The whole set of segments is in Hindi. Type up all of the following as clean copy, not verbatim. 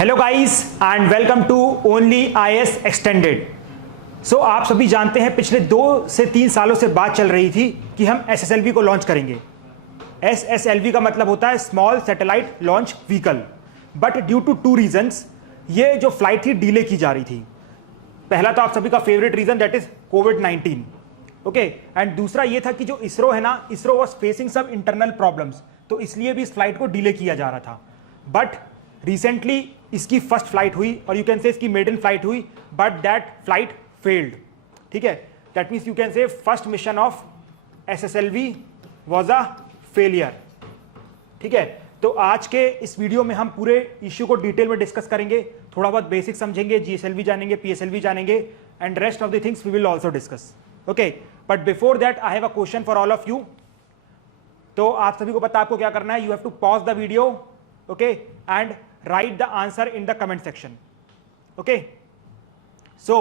Hello guys and welcome to only IAS extended. So आप सभी जानते हैं पिछले 2 से 3 सालों से बात चल रही थी कि हम एसएसएलवी को लॉन्च करेंगे। एसएसएलवी का मतलब होता है small satellite launch vehicle, but due to 2 reasons ये जो फ्लाइट थी डिले की जा रही थी। पहला तो आप सभी का फेवरेट रीजन दैट इज कोविड-19, ओके, एंड दूसरा ये था कि जो इसरो है ना, ISRO was facing some internal problems, तो इसलिए भी इस फ्लाइट को डिले किया जा रहा था। बट रिसेंटली इसकी फर्स्ट फ्लाइट हुई और यू कैन से इसकी मेडन फ्लाइट हुई, बट दैट फ्लाइट फेल्ड। ठीक है, दैट मीन्स यू कैन से first mission of SSLV was a failure. ठीक है, तो आज के इस वीडियो में हम पूरे इश्यू को डिटेल में डिस्कस करेंगे, थोड़ा बहुत बेसिक समझेंगे, जीएसएलवी जानेंगे, पीएसएलवी जानेंगे, and rest of the things we will also discuss. Okay, but before that I have a question for all of you. तो आप सभी को पता आपको क्या करना है, you have to pause the video, okay, and write the answer in the comment section. Okay, so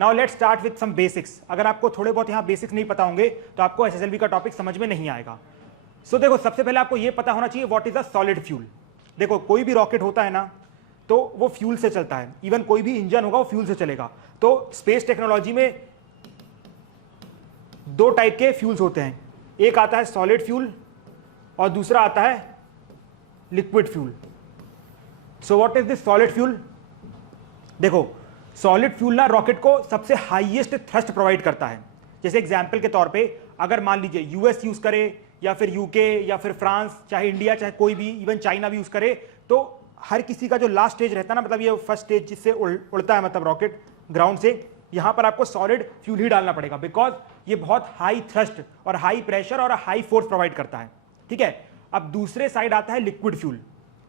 now let's start with some basics. अगर आपको थोड़े बहुत यहाँ बेसिक्स नहीं पता होंगे तो आपको एसएसएलवी का टॉपिक समझ में नहीं आएगा। सो देखो, सबसे पहले आपको ये पता होना चाहिए what is a solid fuel. देखो, कोई भी रॉकेट होता है ना तो वो फ्यूल से चलता है, इवन कोई भी इंजन होगा वो फ्यूल से चलेगा। तो स्पेस टेक्नोलॉजी में 2 टाइप के फ्यूल्स होते हैं, एक आता है सॉलिड फ्यूल और दूसरा आता है liquid fuel. So what is this solid fuel? देखो, सॉलिड फ्यूल ना रॉकेट को सबसे हाईएस्ट थ्रस्ट प्रोवाइड करता है। जैसे एग्जांपल के तौर पे अगर मान लीजिए यूएस यूज करे या फिर यूके या फिर फ्रांस, चाहे इंडिया, चाहे कोई भी, इवन चाइना भी यूज करे, तो हर किसी का जो लास्ट स्टेज रहता है ना, मतलब ये फर्स्ट स्टेज जिससे उड़ता है मतलब रॉकेट ग्राउंड से, यहां पर आपको सॉलिड फ्यूल ही डालना पड़ेगा, बिकॉज ये बहुत हाई थ्रस्ट और हाई प्रेशर और हाई फोर्स प्रोवाइड करता है। ठीक है, अब दूसरे साइड आता है लिक्विड फ्यूल।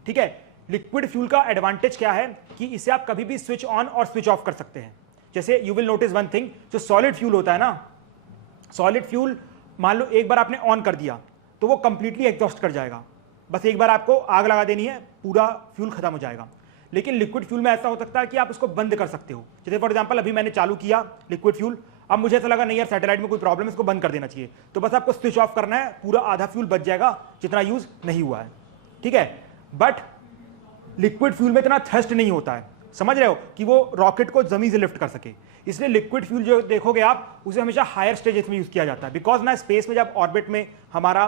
ठीक है, लिक्विड फ्यूल का एडवांटेज क्या है कि इसे आप कभी भी स्विच ऑन और स्विच ऑफ कर सकते हैं। जैसे you will notice one thing, जो सॉलिड फ्यूल होता है ना, सॉलिड फ्यूल मान लो एक बार आपने ऑन कर दिया तो वो कंप्लीटली एग्जॉस्ट कर जाएगा, बस एक बार आपको आग लगा देनी है, पूरा फ्यूल खत्म हो जाएगा। लेकिन लिक्विड फ्यूल में ऐसा हो सकता है कि आप इसको बंद कर सकते हो। जैसे फॉर एग्जांपल अभी मैंने चालू किया लिक्विड फ्यूल, अब मुझे ऐसा लगा नहीं यार सैटेलाइट में कोई प्रॉब्लम है, इसको बंद कर देना चाहिए, तो बस आपको स्विच ऑफ करना है, पूरा आधा फ्यूल बच जाएगा जितना यूज नहीं हुआ है। ठीक है, बट लिक्विड फ्यूल में इतना थ्रस्ट नहीं होता है, समझ रहे हो, कि वो रॉकेट को जमीन से लिफ्ट कर सके। इसलिए लिक्विड फ्यूल जो देखोगे आप, उसे हमेशा हायर स्टेजेस में यूज किया जाता है, बिकॉज ना स्पेस में जब ऑर्बिट में हमारा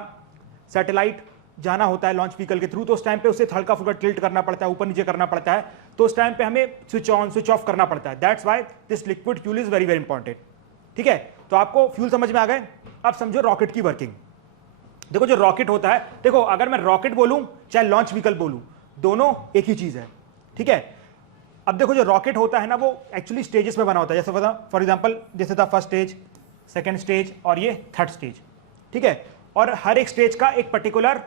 सैटेलाइट जाना होता है लॉन्च व्हीकल के थ्रू, तो उस टाइम पे उसे हल्का फुल्का टिल्ट करना पड़ता है, ऊपर नीचे करना पड़ता है, तो उस टाइम पे हमें स्विच ऑन स्विच ऑफ करना पड़ता है। That's why this liquid fuel is very very important. ठीक है, तो आपको फ्यूल समझ में आ गए। अब समझो रॉकेट की वर्किंग। देखो, जो रॉकेट होता है, देखो अगर मैं रॉकेट बोलूं चाहे लॉन्च व्हीकल बोलूं, दोनों एक ही चीज है। ठीक है, अब देखो जो रॉकेट होता है ना, वो एक्चुअली स्टेजेस में बना होता है। जैसे फॉर एग्जांपल जैसे था फर्स्ट स्टेज, सेकंड स्टेज और ये थर्ड स्टेज। ठीक है, और हर एक स्टेज का एक पर्टिकुलर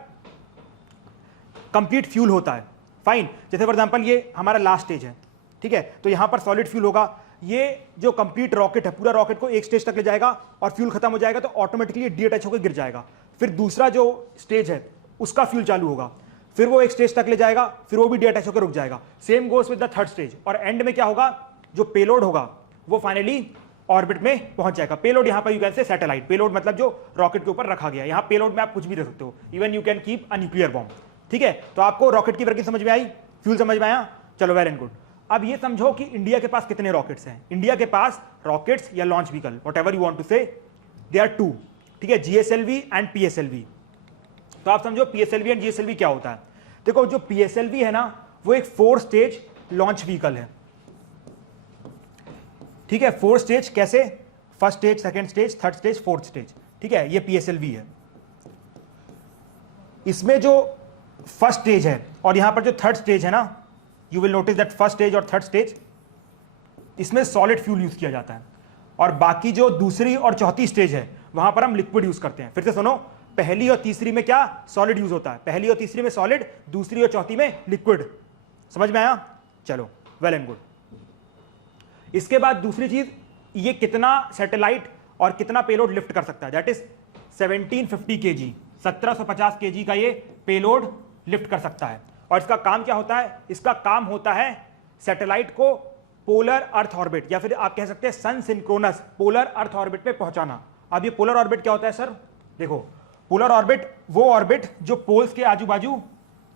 कंप्लीट फ्यूल होता है। फाइन, जैसे फॉर एग्जांपल ये हमारा लास्ट स्टेज है। ठीक है, तो यहां पर सॉलिड फ्यूल होगा। ये जो कंप्लीट रॉकेट है, पूरा रॉकेट को एक स्टेज तक ले जाएगा और फ्यूल खत्म हो जाएगा तो ऑटोमेटिकली डीअटैच होकर गिर जाएगा। फिर दूसरा जो स्टेज है उसका फ्यूल चालू होगा, फिर वो एक स्टेज तक ले जाएगा, फिर वो भी डीअटैच होकर रुक जाएगा। Same goes with the third stage, और एंड में क्या होगा, जो पेलोड होगा वो फाइनली ऑर्बिट में पहुंच जाएगा। पेलोड यहां पर यू कैन से सैटेलाइट, पेलोड मतलब जो रॉकेट के ऊपर रखा गया। यहां पेलोड में आप कुछ भी रख सकते हो, even you can keep a nuclear bomb. ठीक है, तो आपको रॉकेट की वर्किंग समझ में आई, फ्यूल समझ में आया, चलो वेल एंड गुड। अब ये समझो कि इंडिया के पास कितने रॉकेट्स हैं। इंडिया के पास रॉकेट्स या launch vehicle, whatever you want to say, they are 2। ठीक है, जीएसएलवी एंड पीएसएलवी। तो आप समझो पीएसएलवी एंड जीएसएलवी क्या होता है। देखो, जो पीएसएलवी है ना, वो एक 4 स्टेज लॉन्च व्हीकल है। ठीक है, 4 स्टेज कैसे, first stage, second stage, third stage, fourth stage. ठीक है, ये पीएसएलवी है। इसमें जो फर्स्ट स्टेज है और यहां पर जो थर्ड स्टेज है ना, you will notice that first stage और थर्ड स्टेज, इसमें सॉलिड फ्यूल यूज किया जाता है, और बाकी जो दूसरी और चौथी स्टेज है वहां पर हम लिक्विड यूज करते हैं। फिर से सुनो, पहली और तीसरी में क्या सॉलिड यूज होता है, पहली और तीसरी में सॉलिड, दूसरी और चौथी में लिक्विड। समझ में आया, चलो वेल एंड गुड। इसके बाद दूसरी चीज, ये कितना सैटेलाइट और कितना पेलोड लिफ्ट कर सकता है, दैट इज 1750 kg, 1750 kg का ये पेलोड लिफ्ट कर सकता है। और इसका काम क्या होता है, इसका काम होता है सैटेलाइट को पोलर अर्थ ऑर्बिट, या फिर आप कह सकते हैं सन सिंक्रोनस पोलर अर्थ ऑर्बिट पे पहुंचाना। अब ये पोलर ऑर्बिट क्या होता है सर, देखो पोलर ऑर्बिट वो ऑर्बिट जो पोल्स के आजू बाजू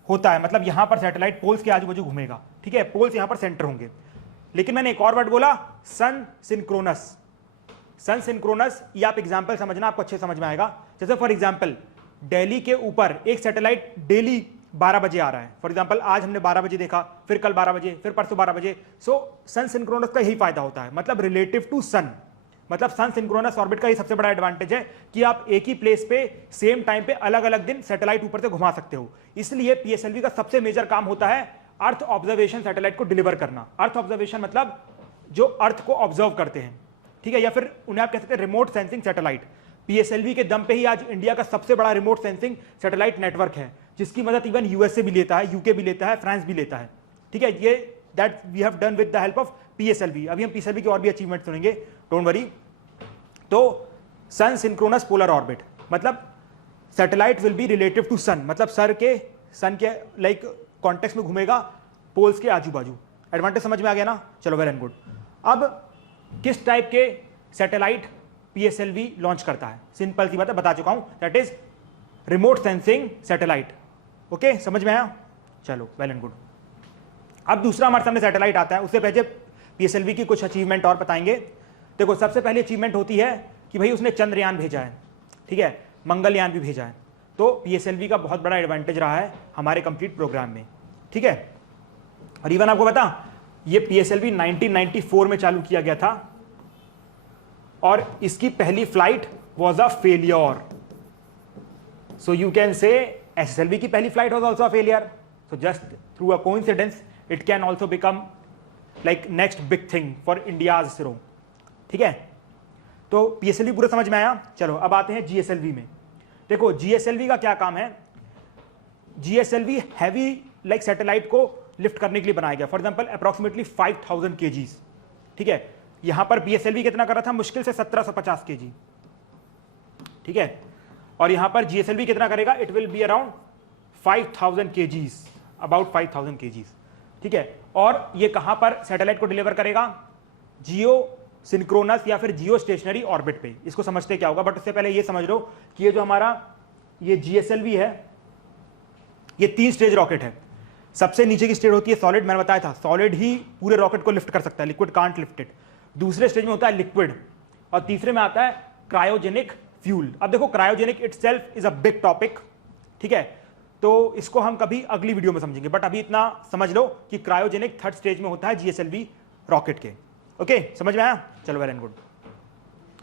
होता है, मतलब यहां पर सैटेलाइट पोल्स के आजू बाजू घूमेगा, ठीक है, पोल्स यहां पर सेंटर होंगे। लेकिन मैंने एक और वर्ड बोला, सन सिंक्रोनस। सन सिंक्रोनस, ये आप एग्जाम्पल समझना, आपको अच्छे समझ में आएगा। जैसे फॉर एग्जाम्पल दिल्ली के ऊपर एक सैटेलाइट डेली 12 बजे आ रहा है, फॉर एग्जाम्पल आज हमने 12 बजे देखा, फिर कल 12 बजे, फिर परसों 12 बजे। सो सन सिंक्रोनस का यही फायदा होता है, मतलब रिलेटिव टू सन, मतलब सन सिंक्रोनस ऑर्बिट का ये सबसे बड़ा एडवांटेज है कि आप एक ही प्लेस पे सेम टाइम पे अलग अलग दिन सैटेलाइट ऊपर से घुमा सकते हो। इसलिए पीएसएलवी का सबसे मेजर काम होता है अर्थ ऑब्जर्वेशन सैटेलाइट को डिलीवर करना। अर्थ ऑब्जर्वेशन मतलब जो अर्थ को ऑब्जर्व करते हैं, ठीक है, या फिर उन्हें आप कह सकते हैं रिमोट सेंसिंग सैटेलाइट। पीएसएलवी के दम पे ही आज इंडिया का सबसे बड़ा रिमोट सेंसिंग सैटेलाइट नेटवर्क है, जिसकी मदद इवन यूएसए भी लेता है, यूके भी लेता है, फ्रांस भी लेता है, ठीक है। ये that we have done with the help of PSLV. अभी हम पीएसएलवी की और भी अचीवमेंट सुनेंगे, डोंट वरी। तो सन सिंक्रोनस पोलर ऑर्बिट मतलब satellite will be relative to sun, मतलब सन के लाइक कॉन्टेक्स्ट में घूमेगा पोल्स के आजू बाजू। एडवांटेज समझ में आ गया ना? चलो, वेल एंड गुड। अब किस टाइप के सैटेलाइट पीएसएलवी लॉन्च करता है? सिंपल सी बात है, बता चुका हूं, that is remote sensing satellite. Okay, समझ में आया? चलो, वेल एंड गुड। अब दूसरा हमारे सामने सैटेलाइट आता है, उससे पहले पीएसएलवी की कुछ अचीवमेंट और बताएंगे। देखो, सबसे पहले अचीवमेंट होती है कि भाई उसने चंद्रयान भेजा है, ठीक है, मंगलयान भी भेजा है। तो पीएसएलवी का बहुत बड़ा एडवांटेज रहा है हमारे कंप्लीट प्रोग्राम में, ठीक है। और इवन आपको पता, ये पीएसएलवी 1994 में चालू किया गया था और इसकी पहली flight was a failure. So you can से एसएसएलवी की पहली flight was also a failure. So just through a coincidence it can also become like next big thing for India's ISRO, ठीक है। तो पीएसएलवी पूरा समझ में आया? चलो, अब आते हैं जीएसएलवी में। देखो, जीएसएलवी का क्या काम है? जीएसएलवी हैवी लाइक सैटेलाइट को लिफ्ट करने के लिए बनाया गया, फॉर एग्जांपल अप्रॉक्सीमेटली 5000 केजीज, ठीक है। यहां पर पीएसएलवी कितना कर रहा था? मुश्किल से 1750 केजी, ठीक है। और यहां पर जीएसएलवी कितना करेगा? It will be around 5000 KGs, about 5000 KGs, ठीक है। और ये कहां पर सैटेलाइट को डिलीवर करेगा? जियो सिंक्रोनस या फिर जियो स्टेशनरी ऑर्बिट पे। इसको समझते क्या होगा, बट उससे पहले ये समझ लो कि ये जो हमारा ये जीएसएलवी है, ये 3 स्टेज रॉकेट है। सबसे नीचे की स्टेज होती है सॉलिड, मैंने बताया था सॉलिड ही पूरे रॉकेट को लिफ्ट कर सकता है, लिक्विड कांट लिफ्ट इट। दूसरे स्टेज में होता है लिक्विड, और तीसरे में आता है क्रायोजेनिक फ्यूल। अब देखो, cryogenic itself is a big topic, ठीक है, तो इसको हम कभी अगली वीडियो में समझेंगे, बट अभी इतना समझ लो कि क्रायोजेनिक 3rd स्टेज में होता है जीएसएलवी रॉकेट के। ओके, समझ में आया? चलो, वेल एंड गुड।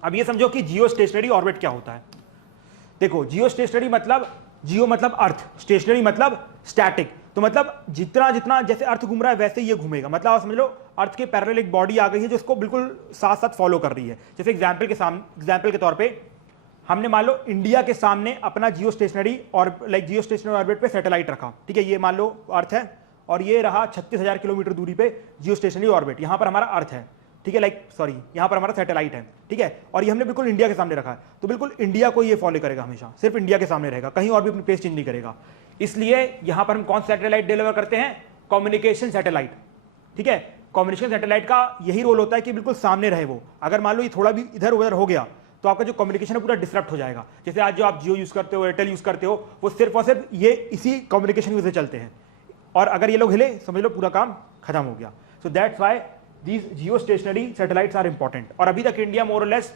अब ये समझो कि जियो स्टेशनरी ऑर्बिट क्या होता है। देखो, जियो स्टेशनरी मतलब जियो मतलब अर्थ, स्टेशनरी मतलब स्टैटिक। तो मतलब जितना जितना जैसे अर्थ घूम रहा है वैसे ही ये घूमेगा। मतलब आप समझ लो अर्थ के पैरेलल एक बॉडी आ गई है जो इसको बिल्कुल साथ साथ फॉलो कर रही है। जैसे एग्जाम्पल के तौर पे हमने मान लो इंडिया के सामने अपना जियो स्टेशनरी और जियो स्टेशनरी ऑर्बिट पे सैटेलाइट रखा, ठीक है। ये मान लो अर्थ है और ये रहा 36,000 किलोमीटर दूरी पे जियो स्टेशनरी ऑर्बिट। यहां पर हमारा अर्थ है, ठीक है, यहां पर हमारा सैटेलाइट है, ठीक है। और ये हमने बिल्कुल इंडिया के सामने रखा है, तो बिल्कुल इंडिया को ये फॉलो करेगा हमेशा, सिर्फ इंडिया के सामने रहेगा, कहीं और भी अपनी प्लेस चेंज नहीं करेगा। इसलिए यहां पर हम कौन सा सैटेलाइट डिलीवर करते हैं? कम्युनिकेशन सैटेलाइट, ठीक है। कम्युनिकेशन सैटेलाइट का यही रोल होता है कि बिल्कुल सामने रहे वो। अगर मान लो ये थोड़ा भी इधर उधर हो गया तो आपका जो कम्युनिकेशन है पूरा डिसरप्ट हो जाएगा। जैसे आज जो आप जियो यूज करते हो, एयरटेल यूज करते हो, वो सिर्फ और सिर्फ ये इसी कम्युनिकेशन यूज से चलते हैं, और अगर ये लोग हिले समझ लो पूरा काम खत्म हो गया। So that's why these geostationary satellites are important. और अभी तक इंडिया मोर और लेस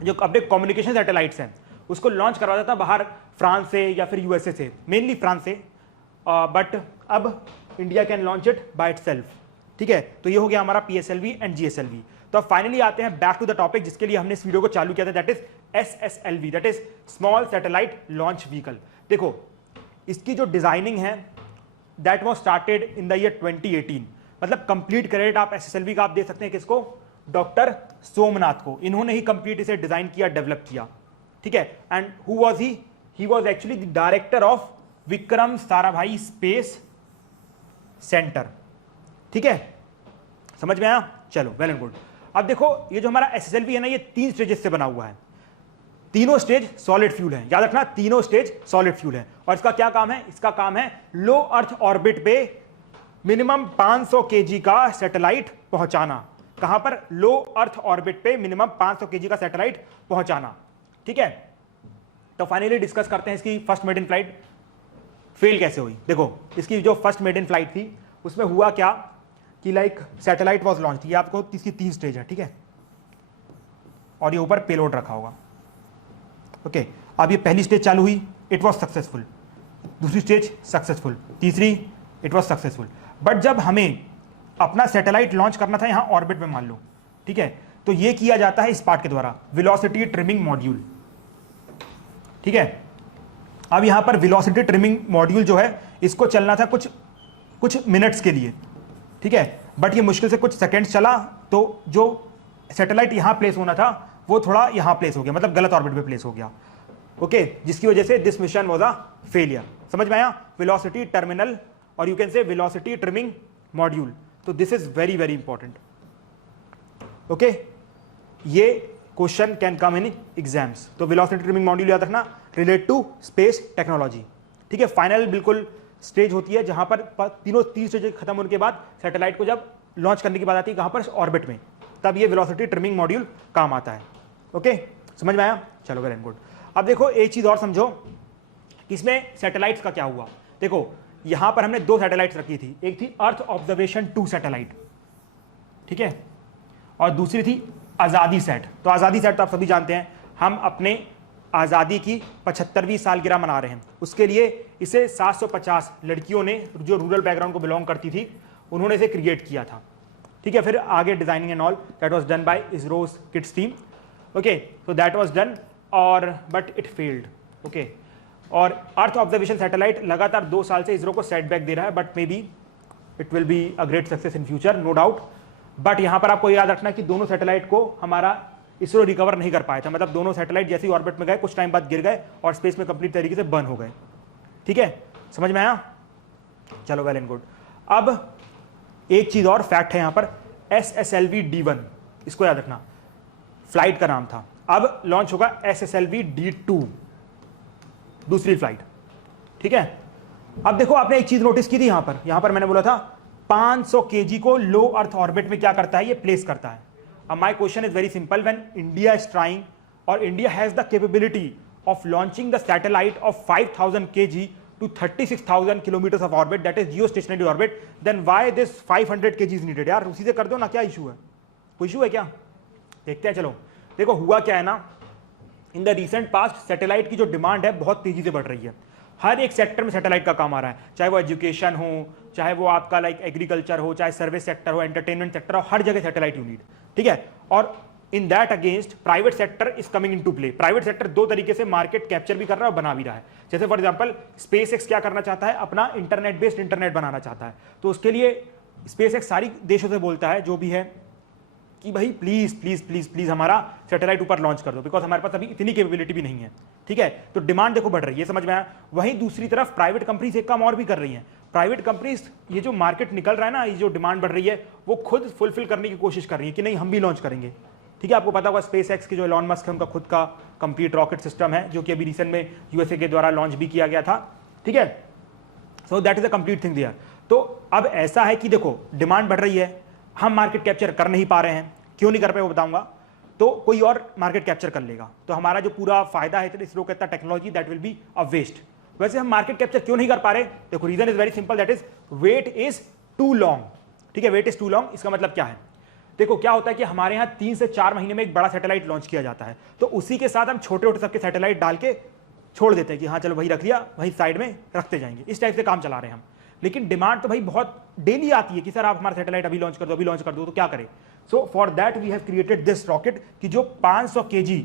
जो अपने कम्युनिकेशन सैटेलाइट्स हैं उसको लॉन्च करवाता था बाहर, फ्रांस से या फिर यूएसए से, मेनली फ्रांस से, बट अब India can launch it by itself, ठीक है। तो ये हो गया हमारा पीएसएलवी एंड जीएसएलवी। तो अब फाइनली आते हैं बैक टू द टॉपिक जिसके लिए हमने इस वीडियो को चालू किया था, that is SSLV, that is small satellite launch vehicle. देखो, इसकी जो डिजाइनिंग है that was started in the year 2018। मतलब कंप्लीट क्रेडिट आप एसएसएलवी का आप दे सकते हैं किसको? डॉक्टर सोमनाथ को। इन्होंने ही कंप्लीट इसे डिजाइन किया, डेवलप किया, ठीक है। And who was he? He was actually the director of Vikram Sarabhai space centre, ठीक है। समझ में आया? चलो, वेल एंड गुड। अब देखो, ये जो हमारा एसएसएलवी है ना, ये 3 स्टेजेस से बना हुआ है। तीनों स्टेज सॉलिड फ्यूल है, याद रखना, तीनों स्टेज सॉलिड फ्यूल है। और इसका क्या काम है? इसका काम है लो अर्थ ऑर्बिट पे मिनिमम 500 केजी का सैटेलाइट पहुंचाना। कहां पर? लो अर्थ ऑर्बिट पे मिनिमम 500 केजी का सैटेलाइट पहुंचाना, ठीक है। तो फाइनली डिस्कस करते हैं इसकी first made in flight. Fail कैसे हुई? देखो इसकी जो फर्स्ट मेडन फ्लाइट थी उसमें हुआ क्या कि लाइक सैटेलाइट वॉज लॉन्च, ये आपको इसकी 3 स्टेज है, ठीक है, और ये ऊपर पेलोड रखा होगा। ओके, अब ये पहली स्टेज चालू हुई, इट वॉज सक्सेसफुल, दूसरी स्टेज सक्सेसफुल, तीसरी इट वॉज सक्सेसफुल। बट जब हमें अपना सैटेलाइट लॉन्च करना था यहाँ ऑर्बिट में मान लो, ठीक है, तो ये किया जाता है इस पार्ट के द्वारा, वेलोसिटी ट्रिमिंग मॉड्यूल, ठीक है। अब यहाँ पर वेलोसिटी ट्रिमिंग मॉड्यूल जो है इसको चलना था कुछ मिनट्स के लिए, ठीक है, बट ये मुश्किल से कुछ सेकेंड्स चला, तो जो सैटेलाइट यहाँ प्लेस होना था वो थोड़ा यहाँ प्लेस हो गया, मतलब गलत ऑर्बिट पे प्लेस हो गया। ओके, जिसकी वजह से this mission was a failure. समझ में आया? वेलोसिटी टर्मिनल और you can say velocity trimming module. तो this is very very important. Okay, ये question can come in exams. तो वेलोसिटी ट्रिमिंग मॉड्यूल याद रखना, रिलेट टू स्पेस टेक्नोलॉजी, ठीक है। फाइनल बिल्कुल स्टेज होती है जहां पर तीन स्टेज खत्म होने के बाद सैटेलाइट को जब लॉन्च करने की बात आती है कहां पर? ऑर्बिट में, तब ये वेलोसिटी ट्रिमिंग मॉड्यूल काम आता है। ओके, समझ में आया? चलो वेरी गुड। अब देखो एक चीज और समझो कि इसमें सैटेलाइट्स का क्या हुआ। देखो यहां पर हमने 2 सैटेलाइट्स रखी थी, एक थी अर्थ ऑब्जर्वेशन 2 सैटेलाइट, ठीक है, और दूसरी थी आजादी सेट। तो आजादी सेट तो आप सभी जानते हैं, हम अपने आज़ादी की 75वीं सालगिरह मना रहे हैं, उसके लिए इसे 750 लड़कियों ने जो रूरल बैकग्राउंड को बिलोंग करती थी उन्होंने इसे क्रिएट किया था, ठीक है। फिर आगे designing and all that was done by इसरोस kids team. Okay, so that was done और बट इट फेल्ड। ओके, और अर्थ ऑब्जर्वेशन सैटेलाइट लगातार 2 साल से इसरो को सेटबैक दे रहा है, but may be it will be a great success in future, no doubt. But यहां पर आपको याद रखना कि दोनों सैटेलाइट को हमारा इसरो रिकवर नहीं कर पाया था, मतलब दोनों सैटेलाइट जैसे ही ऑर्बिट में गए कुछ टाइम बाद गिर गए और स्पेस में कंप्लीट तरीके से बर्न हो गए, ठीक है। समझ में आया? चलो वेल एंड गुड। अब एक चीज और फैक्ट है यहां पर, SSLV D1, इसको याद रखना, फ्लाइट का नाम था। अब लॉन्च होगा SSLV D2, दूसरी फ्लाइट, ठीक है। अब देखो आपने एक चीज नोटिस की थी यहां पर मैंने बोला था 500 kg को लो अर्थ ऑर्बिट में क्या करता है, ये प्लेस करता है। अब my question is very simple, when India is trying और India has the capability of launching the satellite of 5000 kg to 36,000 kilometers of orbit, that is geostationary orbit, then why this 500 kg is needed? यार उसी से कर दो ना, क्या इशू है? कोई इशू है क्या? देखते हैं। चलो देखो हुआ क्या है ना, in the recent past satellite की जो डिमांड है बहुत तेजी से बढ़ रही है। हर एक सेक्टर में सैटेलाइट का काम आ रहा है, चाहे वो एजुकेशन हो, चाहे वो आपका लाइक एग्रीकल्चर हो, चाहे सर्विस सेक्टर हो, एंटरटेनमेंट सेक्टर हो, हर जगह सैटेलाइट यू नीड, ठीक है। और in that against private sector is coming into play. Private sector 2 तरीके से मार्केट कैप्चर भी कर रहा है और बना भी रहा है। जैसे फॉर एग्जांपल स्पेसएक्स क्या करना चाहता है, अपना इंटरनेट बेस्ड इंटरनेट बनाना चाहता है, तो उसके लिए स्पेसएक्स सारी देशों से बोलता है जो भी है कि भाई प्लीज प्लीज प्लीज प्लीज हमारा सैटेलाइट ऊपर लॉन्च कर दो, बिकॉज हमारे पास अभी इतनी कैपेबिलिटी भी नहीं है, ठीक है। तो डिमांड देखो बढ़ रही है, समझ में आया? वहीं दूसरी तरफ प्राइवेट कंपनीज एक काम और भी कर रही हैं। प्राइवेट कंपनीज ये जो मार्केट निकल रहा है ना, ये जो डिमांड बढ़ रही है वो खुद फुलफिल करने की कोशिश कर रही है कि नहीं हम भी लॉन्च करेंगे, ठीक है। आपको पता होगा स्पेसएक्स की जो एलॉन मस्क है उनका खुद का कंप्लीट रॉकेट सिस्टम है जो कि अभी रिसेंट में यूएसए के द्वारा लॉन्च भी किया गया था, ठीक है। So that is a complete thing there. तो अब ऐसा है कि देखो डिमांड बढ़ रही है, हम मार्केट कैप्चर कर नहीं पा रहे हैं, क्यों नहीं कर पाए वो बताऊंगा, तो कोई और मार्केट कैप्चर कर लेगा, तो हमारा जो पूरा फायदा है इसरो कहता technology that will be a waste. वैसे हम मार्केट कैप्चर क्यों नहीं कर पा रहे? देखो reason is very simple, that is wait is too long, ठीक है। वेट इज टू लॉन्ग, इसका मतलब क्या है? देखो क्या होता है कि हमारे यहाँ 3 से 4 महीने में एक बड़ा सैटेलाइट लॉन्च किया जाता है, तो उसी के साथ हम छोटे छोटे सबके सैटेलाइट डाल के छोड़ देते हैं कि हाँ चलो वही रख लिया, वही साइड में रखते जाएंगे, इस टाइप से काम चला रहे हैं हम। लेकिन डिमांड तो भाई बहुत डेली आती है कि सर आप हमारा सैटेलाइट अभी लॉन्च कर दो, अभी लॉन्च कर दो, तो क्या करें? So for that we have created this rocket कि जो 500 kg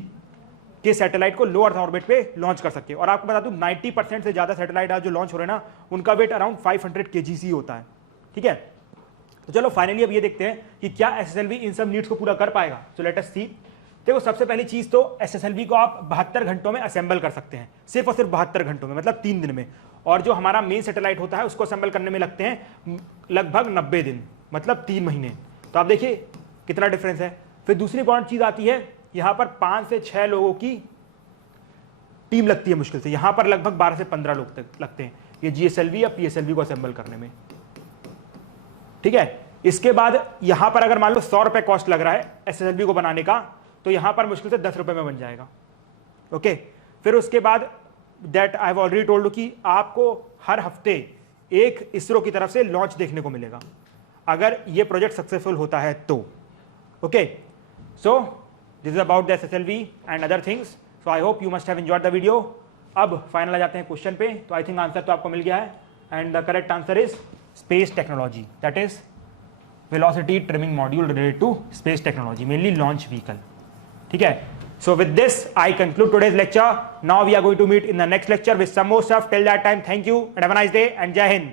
के सैटेलाइट को लो अर्थ ऑर्बिट पे लॉन्च कर सकते हैं। और आपको बता दूं 90% से ज्यादा सैटेलाइट आज जो लॉन्च हो रहे हैं ना, उनका वेट अराउंड 500 kg होता है, ठीक है। तो चलो फाइनली अब ये देखते हैं कि क्या SSLV इन सब नीड्स को पूरा कर पाएगा। सो लेट अस सी। देखो सबसे पहली चीज तो SSLV को आप 72 घंटों में असेंबल कर सकते हैं, सिर्फ और सिर्फ 72 घंटों में, मतलब 3 दिन में। और जो हमारा मेन सैटेलाइट होता है उसको असेंबल करने में लगते हैं लगभग 90 दिन, मतलब 3 महीने। तो आप देखिए कितना डिफरेंस है। फिर दूसरी इंपॉर्टेंट चीज आती है, यहां पर 5 से 6 लोगों की टीम लगती है मुश्किल से, यहां पर लगभग 12 से 15 लोग तक लगते हैं ये GSLV या PSLV को असेंबल करने में, ठीक है। इसके बाद यहां पर अगर मान लो 100 रुपए कॉस्ट लग रहा है SSLV को बनाने का, तो यहां पर मुश्किल से 10 रुपए में बन जाएगा, ओके। फिर उसके बाद that I have already told कि आपको हर हफ्ते एक इसरो की तरफ से लॉन्च देखने को मिलेगा अगर ये प्रोजेक्ट सक्सेसफुल होता है तो। Okay, so this is about the SSLV and other things. So I hope you must have enjoyed the video. अब फाइनल आ जाते हैं क्वेश्चन पे। तो आई थिंक आंसर तो आपको मिल गया है and the correct answer is space technology, that is velocity trimming module related to space technology, mainly launch vehicle. ठीक है, so with this I conclude today's lecture. Now we are going to meet in the next lecture with some more stuff. Till that time, thank you and have a nice day and Jai Hind.